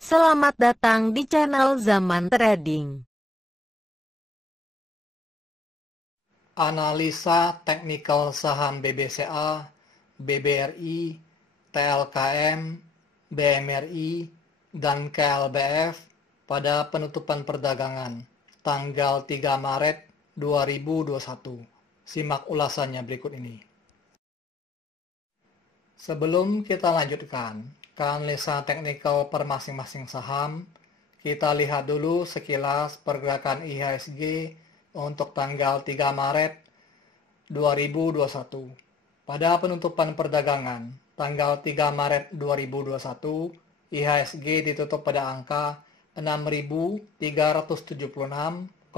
Selamat datang di channel Zaman Trading. Analisa teknikal saham BBCA, BBRI, TLKM, BMRI, dan KLBF pada penutupan perdagangan tanggal 3 Maret 2021. Simak ulasannya berikut ini. Sebelum kita lanjutkan ke analisa teknikal per masing-masing saham, kita lihat dulu sekilas pergerakan IHSG untuk tanggal 3 Maret 2021. Pada penutupan perdagangan tanggal 3 Maret 2021, IHSG ditutup pada angka 6.376,76,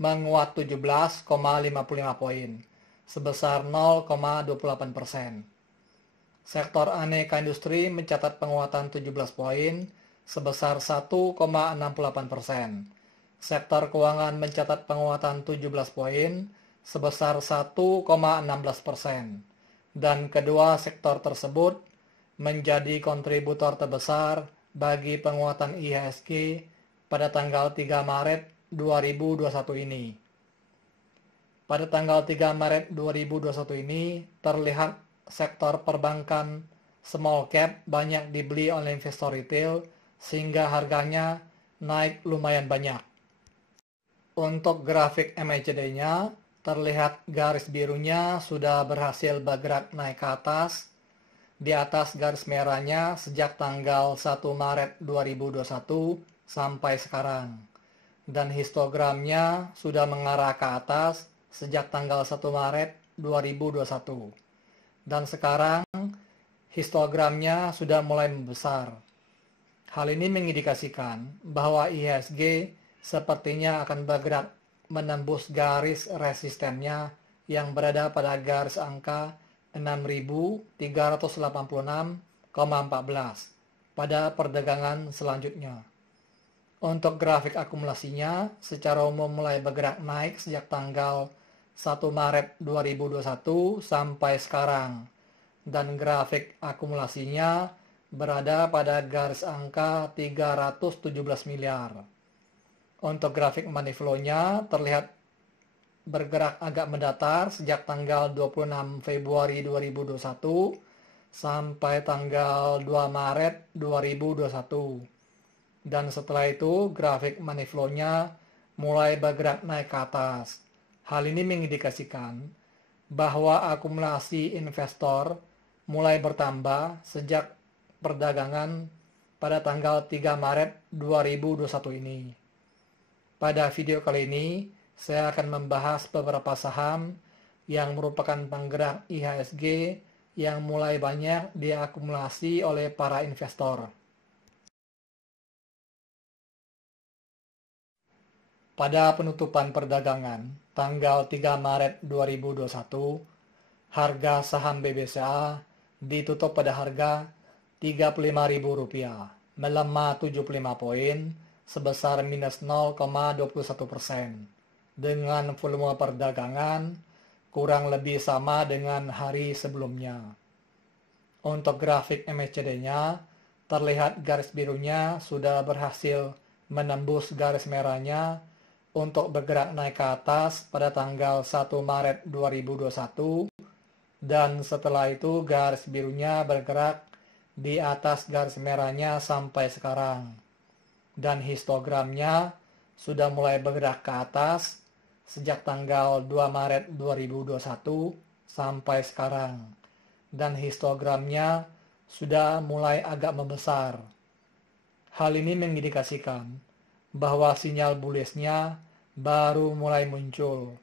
menguat 17,55 poin, sebesar 0,28%. Sektor aneka industri mencatat penguatan 17 poin, sebesar 1,68%. Sektor keuangan mencatat penguatan 17 poin, sebesar 1,16%. Dan kedua sektor tersebut menjadi kontributor terbesar bagi penguatan IHSG pada tanggal 3 Maret 2021 ini. Pada tanggal 3 Maret 2021 ini terlihat sektor perbankan small cap banyak dibeli oleh investor retail sehingga harganya naik lumayan banyak. Untuk grafik MACD-nya terlihat garis birunya sudah berhasil bergerak naik ke atas di atas garis merahnya sejak tanggal 1 Maret 2021 sampai sekarang. Dan histogramnya sudah mengarah ke atas sejak tanggal 1 Maret 2021. Dan sekarang histogramnya sudah mulai membesar. Hal ini mengindikasikan bahwa IHSG sepertinya akan bergerak menembus garis resistennya yang berada pada garis angka 6.386,14 pada perdagangan selanjutnya. Untuk grafik akumulasinya secara umum mulai bergerak naik sejak tanggal 1 Maret 2021 sampai sekarang, dan grafik akumulasinya berada pada garis angka 317 miliar. Untuk grafik money flow-nya terlihat bergerak agak mendatar sejak tanggal 26 Februari 2021 sampai tanggal 2 Maret 2021. Dan setelah itu grafik money flow-nya mulai bergerak naik ke atas. Hal ini mengindikasikan bahwa akumulasi investor mulai bertambah sejak perdagangan pada tanggal 3 Maret 2021 ini. Pada video kali ini, saya akan membahas beberapa saham yang merupakan penggerak IHSG yang mulai banyak diakumulasi oleh para investor. Pada penutupan perdagangan tanggal 3 Maret 2021, harga saham BBCA ditutup pada harga Rp35.000, melemah 75 poin sebesar minus 0,21%, dengan volume perdagangan kurang lebih sama dengan hari sebelumnya. Untuk grafik MACD-nya, terlihat garis birunya sudah berhasil menembus garis merahnya untuk bergerak naik ke atas pada tanggal 1 Maret 2021, dan setelah itu garis birunya bergerak di atas garis merahnya sampai sekarang. Dan histogramnya sudah mulai bergerak ke atas sejak tanggal 2 Maret 2021 sampai sekarang. Dan histogramnya sudah mulai agak membesar. Hal ini mengindikasikan bahwa sinyal bullish-nya baru mulai muncul.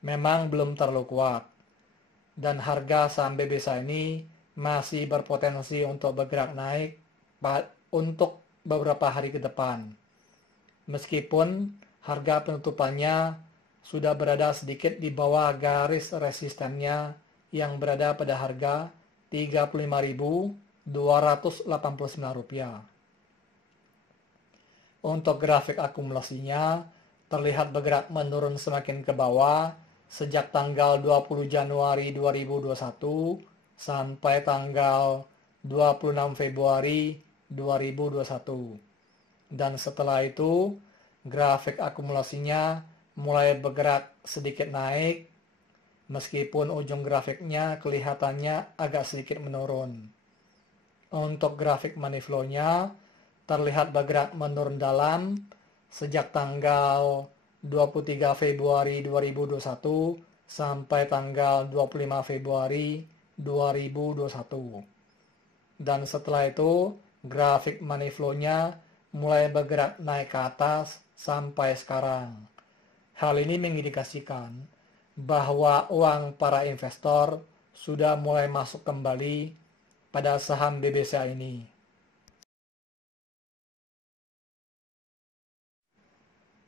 Memang belum terlalu kuat, dan harga saham BBCA ini masih berpotensi untuk bergerak naik untuk beberapa hari ke depan. Meskipun harga penutupannya sudah berada sedikit di bawah garis resistennya yang berada pada harga Rp35.289. Untuk grafik akumulasinya terlihat bergerak menurun semakin ke bawah sejak tanggal 20 Januari 2021 sampai tanggal 26 Februari 2021. Dan setelah itu, grafik akumulasinya mulai bergerak sedikit naik, meskipun ujung grafiknya kelihatannya agak sedikit menurun. Untuk grafik money flow-nya terlihat bergerak menurun dalam sejak tanggal 23 Februari 2021 sampai tanggal 25 Februari 2021. Dan setelah itu, grafik money flow-nya mulai bergerak naik ke atas sampai sekarang. Hal ini mengindikasikan bahwa uang para investor sudah mulai masuk kembali pada saham BBCA ini.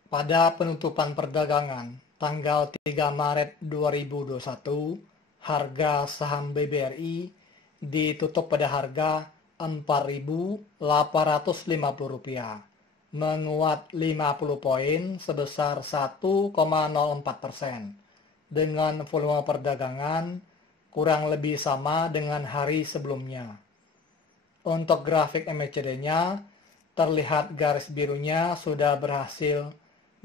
Pada penutupan perdagangan tanggal 3 Maret 2021, harga saham BBRI ditutup pada harga Rp4.850, menguat 50 poin sebesar 1,04%, dengan volume perdagangan kurang lebih sama dengan hari sebelumnya. Untuk grafik MACD-nya, terlihat garis birunya sudah berhasil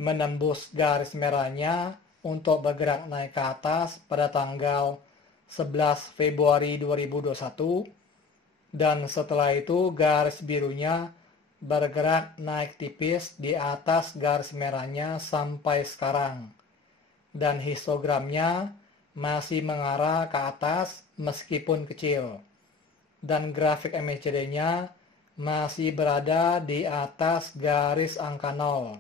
menembus garis merahnya untuk bergerak naik ke atas pada tanggal 11 Februari 2021, dan setelah itu garis birunya bergerak naik tipis di atas garis merahnya sampai sekarang, dan histogramnya masih mengarah ke atas meskipun kecil, dan grafik MACD-nya masih berada di atas garis angka 0.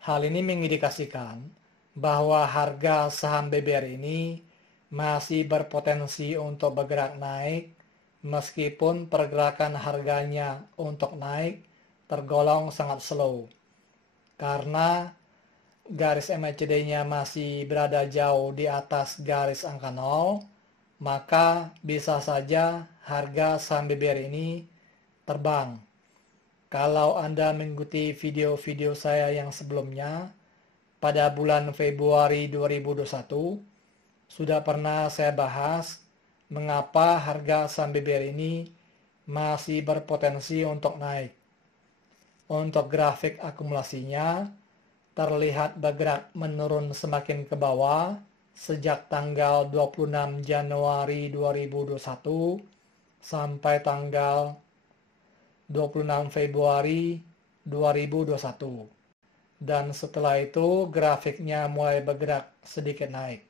Hal ini mengindikasikan bahwa harga saham BBRI ini masih berpotensi untuk bergerak naik meskipun pergerakan harganya untuk naik tergolong sangat slow. Karena garis MACD-nya masih berada jauh di atas garis angka 0, maka bisa saja harga saham BBRI ini terbang. Kalau Anda mengikuti video-video saya yang sebelumnya, pada bulan Februari 2021, sudah pernah saya bahas mengapa harga saham BBRI ini masih berpotensi untuk naik. Untuk grafik akumulasinya, terlihat bergerak menurun semakin ke bawah sejak tanggal 26 Januari 2021 sampai tanggal 26 Februari 2021. Dan setelah itu grafiknya mulai bergerak sedikit naik.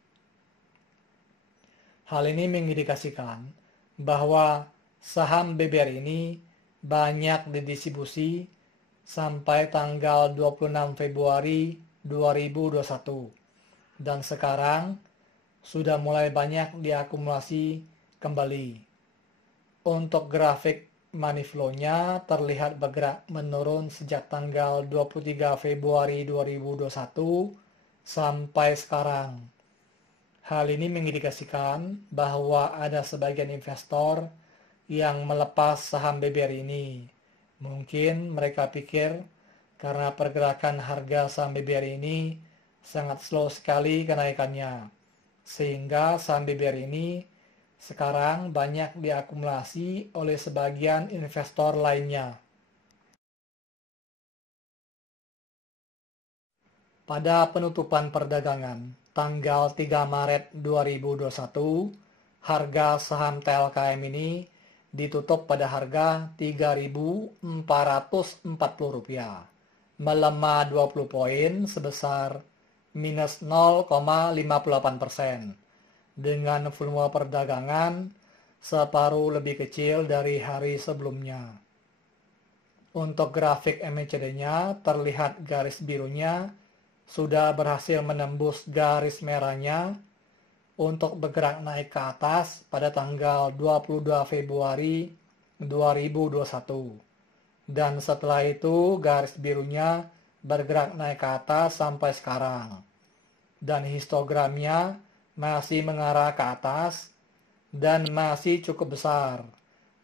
Hal ini mengindikasikan bahwa saham BBRI ini banyak didistribusi sampai tanggal 26 Februari 2021. Dan sekarang sudah mulai banyak diakumulasi kembali. Untuk grafik money flow-nya terlihat bergerak menurun sejak tanggal 23 Februari 2021 sampai sekarang. Hal ini mengindikasikan bahwa ada sebagian investor yang melepas saham BBRI ini. Mungkin mereka pikir karena pergerakan harga saham BBRI ini sangat slow sekali kenaikannya, sehingga saham BBRI ini sekarang banyak diakumulasi oleh sebagian investor lainnya. Pada penutupan perdagangan tanggal 3 Maret 2021, harga saham TLKM ini ditutup pada harga Rp3.440, melemah 20 poin sebesar minus 0,58%. Dengan volume perdagangan separuh lebih kecil dari hari sebelumnya. Untuk grafik MACD-nya terlihat garis birunya sudah berhasil menembus garis merahnya untuk bergerak naik ke atas pada tanggal 22 Februari 2021. Dan setelah itu garis birunya bergerak naik ke atas sampai sekarang. Dan histogramnya masih mengarah ke atas dan masih cukup besar,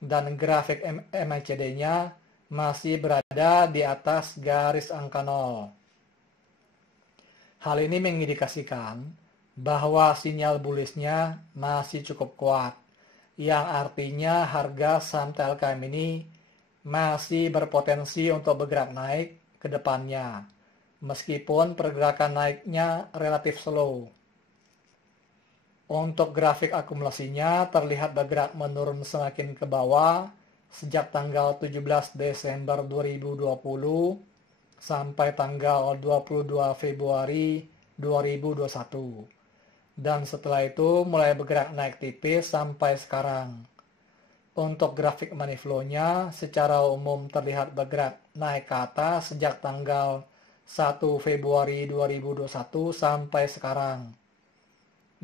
dan grafik MACD-nya masih berada di atas garis angka 0. Hal ini mengindikasikan bahwa sinyal bullish-nya masih cukup kuat yang artinya harga saham TLKM ini masih berpotensi untuk bergerak naik ke depannya, meskipun pergerakan naiknya relatif slow. Untuk grafik akumulasinya terlihat bergerak menurun semakin ke bawah sejak tanggal 17 Desember 2020 sampai tanggal 22 Februari 2021. Dan setelah itu mulai bergerak naik tipis sampai sekarang. Untuk grafik money flow-nya secara umum terlihat bergerak naik ke atas sejak tanggal 1 Februari 2021 sampai sekarang.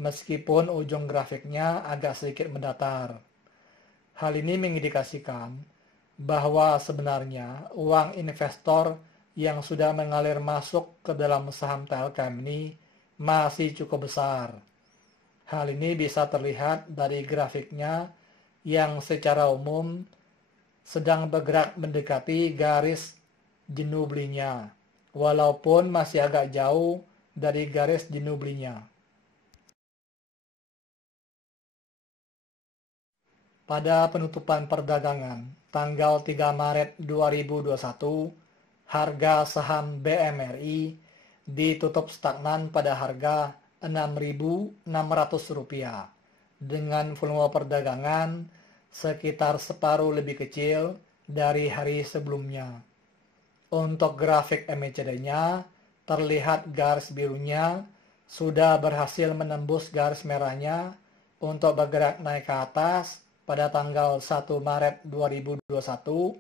Meskipun ujung grafiknya agak sedikit mendatar. Hal ini mengindikasikan bahwa sebenarnya uang investor yang sudah mengalir masuk ke dalam saham TLKM ini masih cukup besar. Hal ini bisa terlihat dari grafiknya yang secara umum sedang bergerak mendekati garis jenuh belinya, walaupun masih agak jauh dari garis jenuh belinya. Pada penutupan perdagangan tanggal 3 Maret 2021, harga saham BMRI ditutup stagnan pada harga Rp6.600 dengan volume perdagangan sekitar separuh lebih kecil dari hari sebelumnya. Untuk grafik MACD-nya terlihat garis birunya sudah berhasil menembus garis merahnya untuk bergerak naik ke atas pada tanggal 1 Maret 2021,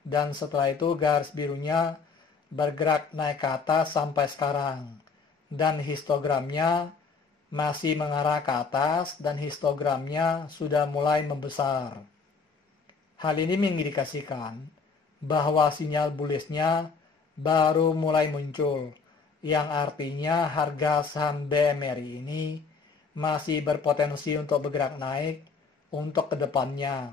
dan setelah itu garis birunya bergerak naik ke atas sampai sekarang, dan histogramnya masih mengarah ke atas dan histogramnya sudah mulai membesar. Hal ini mengindikasikan bahwa sinyal bullish-nya baru mulai muncul, yang artinya harga saham BMRI ini masih berpotensi untuk bergerak naik untuk kedepannya,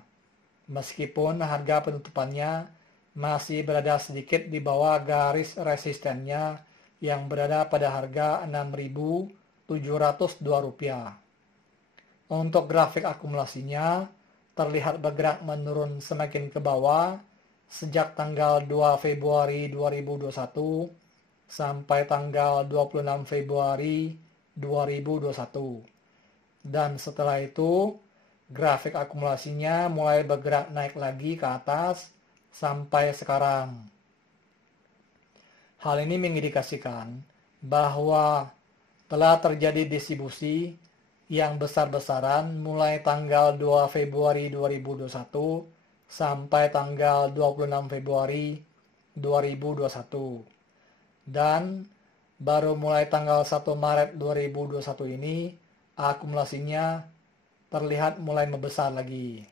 meskipun harga penutupannya masih berada sedikit di bawah garis resistennya yang berada pada harga Rp6.702. Untuk grafik akumulasinya terlihat bergerak menurun semakin ke bawah sejak tanggal 2 Februari 2021 sampai tanggal 26 Februari 2021. Dan setelah itu grafik akumulasinya mulai bergerak naik lagi ke atas sampai sekarang. Hal ini mengindikasikan bahwa telah terjadi distribusi yang besar-besaran mulai tanggal 2 Februari 2021 sampai tanggal 26 Februari 2021. Dan baru mulai tanggal 1 Maret 2021 ini akumulasinya terlihat mulai membesar lagi.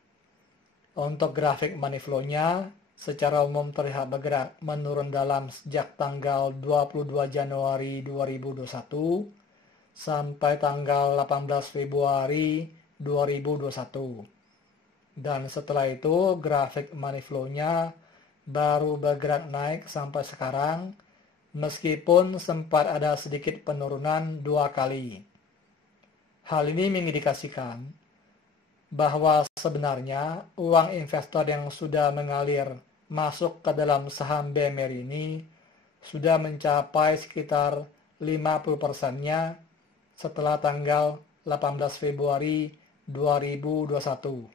Untuk grafik money flow-nya secara umum terlihat bergerak menurun dalam sejak tanggal 22 Januari 2021 sampai tanggal 18 Februari 2021. Dan setelah itu grafik money flow-nya baru bergerak naik sampai sekarang, meskipun sempat ada sedikit penurunan 2 kali. Hal ini mengindikasikan bahwa sebenarnya uang investor yang sudah mengalir masuk ke dalam saham BMRI ini sudah mencapai sekitar 50%-nya setelah tanggal 18 Februari 2021.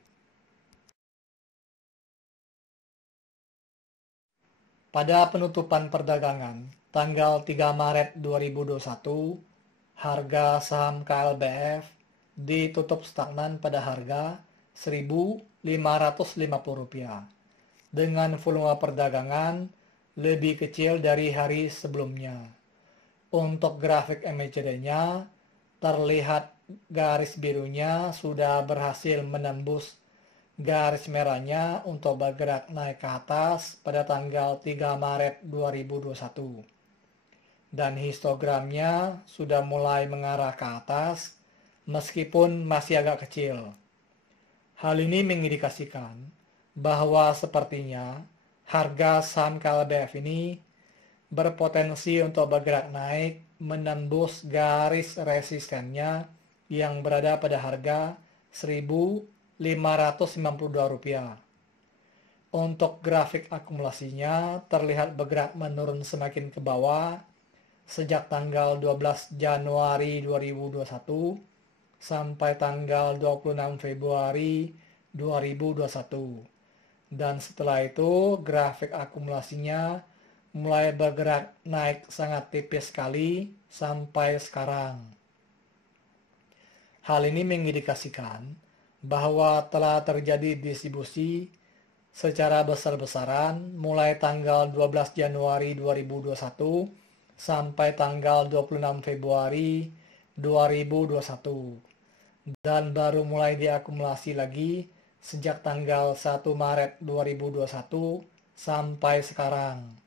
Pada penutupan perdagangan tanggal 3 Maret 2021, harga saham KLBF ditutup stagnan pada harga Rp1.550 dengan volume perdagangan lebih kecil dari hari sebelumnya. Untuk grafik MACD-nya terlihat garis birunya sudah berhasil menembus garis merahnya untuk bergerak naik ke atas pada tanggal 3 Maret 2021. Dan histogramnya sudah mulai mengarah ke atas meskipun masih agak kecil. Hal ini mengindikasikan bahwa sepertinya harga saham KLBF ini berpotensi untuk bergerak naik menembus garis resistennya yang berada pada harga Rp592. Untuk grafik akumulasinya terlihat bergerak menurun semakin ke bawah sejak tanggal 12 Januari 2021 sampai tanggal 26 Februari 2021. Dan setelah itu grafik akumulasinya mulai bergerak naik sangat tipis sekali sampai sekarang. Hal ini mengindikasikan bahwa telah terjadi distribusi secara besar-besaran mulai tanggal 12 Januari 2021 sampai tanggal 26 Februari 2021 dan baru mulai diakumulasi lagi sejak tanggal 1 Maret 2021 sampai sekarang.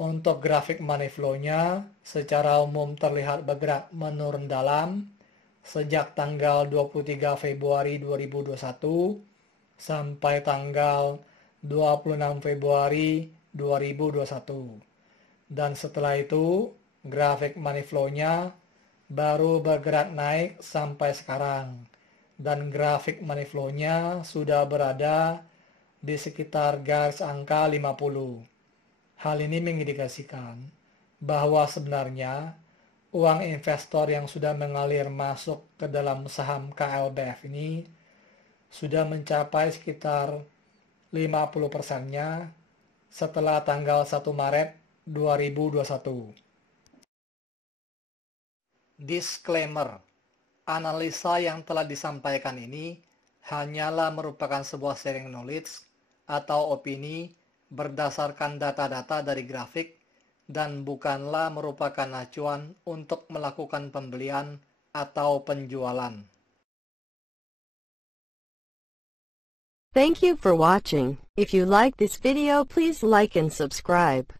Untuk grafik money flow-nya secara umum terlihat bergerak menurun dalam sejak tanggal 23 Februari 2021 sampai tanggal 26 Februari 2021. Dan setelah itu, grafik money flow-nya baru bergerak naik sampai sekarang. Dan grafik money flow-nya sudah berada di sekitar garis angka 50. Hal ini mengindikasikan bahwa sebenarnya uang investor yang sudah mengalir masuk ke dalam saham KLBF ini sudah mencapai sekitar 50%-nya setelah tanggal 1 Maret 2021. Disclaimer, analisa yang telah disampaikan ini hanyalah merupakan sebuah sharing knowledge atau opini berdasarkan data-data dari grafik dan bukanlah merupakan acuan untuk melakukan pembelian atau penjualan. Thank you for watching. If you like this video, please like and subscribe.